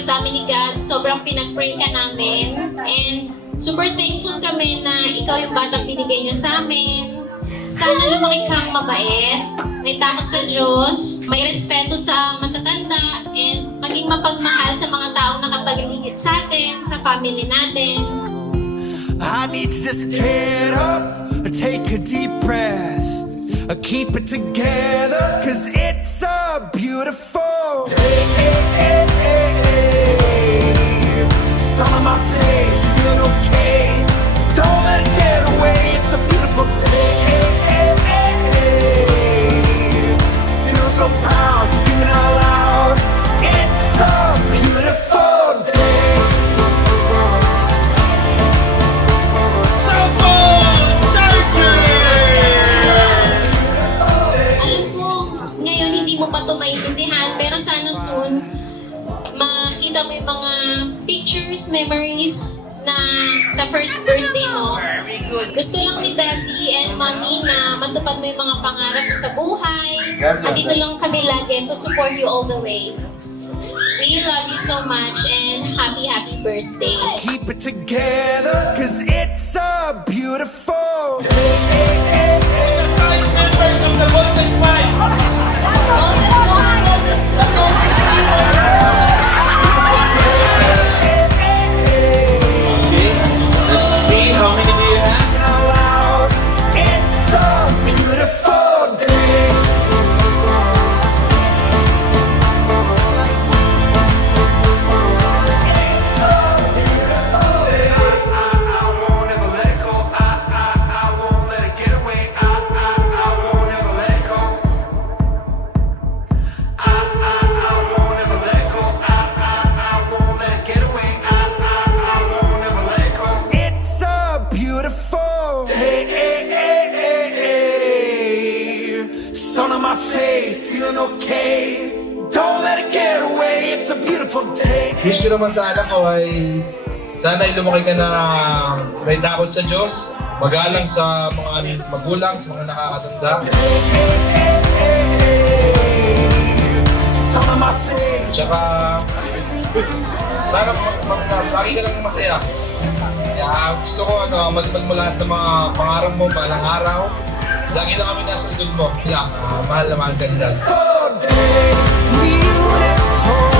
ka sa amin ni God. Sobrang pinag-pray ka namin. And super thankful kami na ikaw yung batang binigay niya sa amin. Sana lumaki kang mabait, may takot sa Diyos, may respeto sa matatanda, and maging mapagmahal sa mga taong nakapaligid sa atin, sa family natin. I need to just get up, take a deep breath, keep it together, cause it's a beautiful day. Sun on my face, feeling okay. Don't let it get away, it's a beautiful day. Feel so proud, screaming out loud. It's a beautiful day. Alam ko, ngayon hindi mo pa ito maintindihan, pero sana soon, makita mo yung mga pictures, memories na sa first birthday mo. Gusto lang ni Daddy and Mommy na matupad mo yung mga pangarap mo sa buhay. At dito lang kami lagi to support you all the way. We love you so much and happy birthday. Keep it together, cause it's a beautiful day. Let's see how many do you have? It's a beautiful day. It's a beautiful day. I won't ever let it go. I won't let it get away. I won't ever let it go. I won't ever let it go. I won't let it get away. I won't ever let it go. It's a beautiful day. Sun on my face, feeling okay. Don't let it get away. It's a beautiful day. Wish ko naman sa anak ko ay sana ay lumaki ka na may takot sa Diyos, magalang sa mga magulang, sa mga nakakatanda. Sun on my face. Tsaka sana lagi ka lang masaya. Kaya gusto ko matupad mo lahat ng mga pangarap mo balang araw. Lagi lang kami nasa likod mo. Kaya mahal na mahal ka nila. Beautiful.